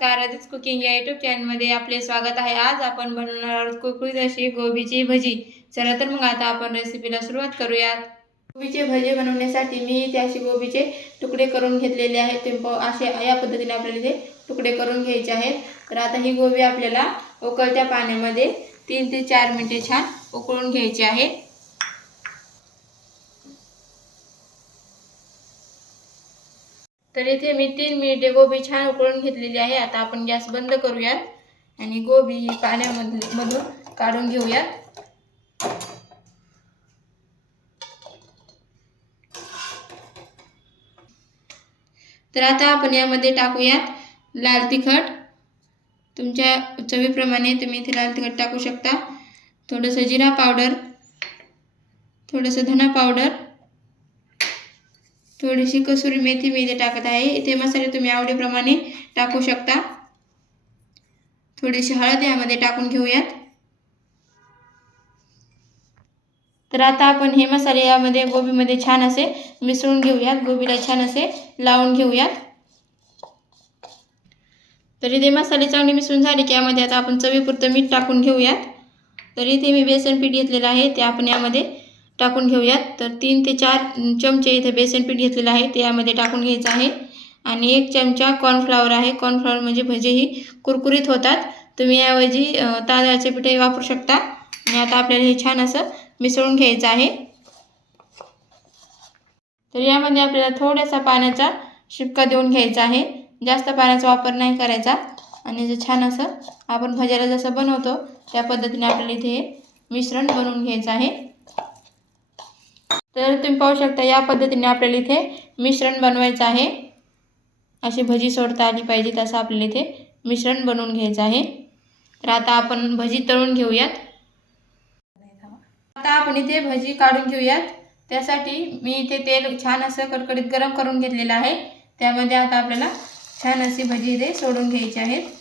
नमस्कार, आदित्य कुकिंग या यूट्यूब चॅनलमध्ये आपले स्वागत आहे। आज आपण बनवणार आहोत कुरकुरीत अशी गोबीची भजी। चला तर मग आता आपण रेसिपीला सुरुवात करूयात। गोबीचे भजी बनवण्यासाठी मी इथे अशी गोबीचे तुकडे करून घेतलेले आहेत। ते असे या पद्धतीने आपल्याला इथे तुकडे करून घ्यायचे आहेत। तर आता ही गोबी आपल्याला उकळत्या पाण्यामध्ये 3 ते 4 मिनिटे छान उकळून घ्यायची आहे। तर इथे मी 3 मिनिटे गोबी छान उकळून घेतलेली आहे। आता आपण गॅस बंद करूयात आणि गोबी पाण्यामधून काढून घेऊयात। तर आता आपण यामध्ये टाकूयात लाल तिखट। तुमच्या चवीप्रमाणे तुम्ही इथे लाल तिखट टाकू शकता। थोडंसं जिरा पावडर, थोडंसं धना पावडर, थोडीशी कसुरी मेथी मी इथे टाकत आहे। इथे मसाले तुम्ही आवडीप्रमाणे टाकू शकता। थोडीशी हळद यामध्ये टाकून घेऊयात। तर आता आपण हे मसाले यामध्ये गोबीमध्ये छान असे मिसळून घेऊयात। गोबीला छान असे लावून घेऊयात। तर इथे मसाले चांगले मिसळून झाले की यामध्ये आता आपण चवीपुरतं मीठ टाकून घेऊयात। तर इथे मी बेसन पीठ घेतलेलं आहे ते आपण यामध्ये टाकून घेऊयात। तर 3 ते 4 चमचे इथे बेसन पीठ घेतलेलं आहे ते यामध्ये टाकून घ्यायचं आहे। आणि 1 चमचा कॉर्नफ्लॉवर आहे। कॉर्नफ्लॉवर म्हणजे भजी ही कुरकुरीत होतात। तुम्ही याऐवजी तांदळाचे पीठही वापरू शकता। आणि आता आपल्याला हे छान असं मिसळून घ्यायचं आहे। तर यामध्ये आपल्याला थोडासा पाण्याचा शिपका देऊन घ्यायचा आहे। जास्त पाण्याचा वापर नाही करायचा। आणि जे छान असं आपण भज्याला जसं बनवतो त्या पद्धतीने आपल्याला इथे मिश्रण बनवून घ्यायचं आहे। तर तुम्ही पाहू शकता या पद्धतीने आपल्याला इथे मिश्रण बनवायचं आहे। अशी भजी सोडता आली पाहिजे तसं आपल्याला इथे मिश्रण बनवून घ्यायचं आहे। तर आता आपण भजी तळून घेऊयात। आता आपण इथे भजी काढून घेऊयात। त्यासाठी मी इथे तेल छान असं कडकडीत गरम करून घेतलेलं आहे। त्यामध्ये आता आपल्याला छान अशी भजी इथे सोडून घ्यायची आहेत।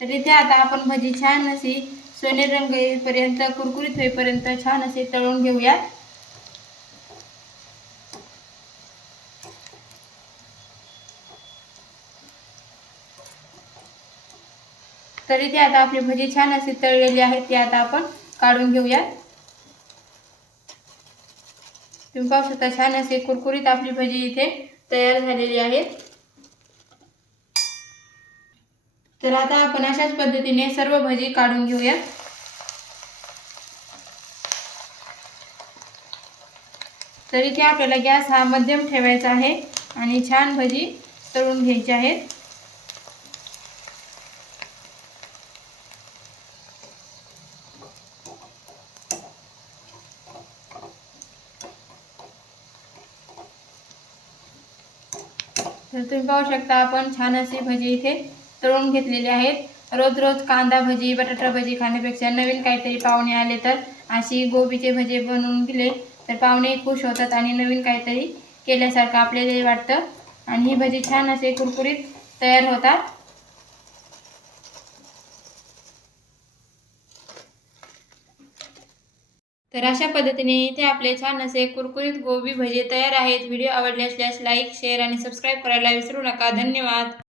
तर इथे आता आपण भजी छान अशी सोनेरी रंग येईपर्यंत कुरकुरीत होईपर्यंत छान असे तळून घेऊयात। तर इथे आता आपली भजी छान अशी तळलेली आहे ती आता आपण काढून घेऊयात। तुम्ही पाहू शकता छान अशी कुरकुरीत आपली भजी इथे तयार झालेली आहे। तर आता आपण अशाच पद्धतीने सर्व भजी काढून घेऊयात। तर इथे आपल्याला गॅस हा मध्यम ठेवायचा आहे आणि छान भजी तळून घ्यायची आहेत। तर तुम्ही पाहू शकता आपण छान अशी भजी इथे तळून घेतलेली आहेत। रोज रोज कांदा भजी, बटाटा भजी खाण्यापेक्षा नवीन काहीतरी पाहुणे आले तर अशी गोबीचे भजी बनवून दिले तर पाहुणे खुश होतात आणि नवीन काहीतरी केल्यासारखं आपल्याला वाटतं। आणि ही भजी छान असे कुरकुरीत तयार होतात। तर अशा पद्धतीने इथे आपले छान असे कुरकुरीत गोबी भजी तयार आहेत। व्हिडिओ आवडले असल्यास लाईक, शेअर आणि सबस्क्राईब करायला विसरू नका। धन्यवाद।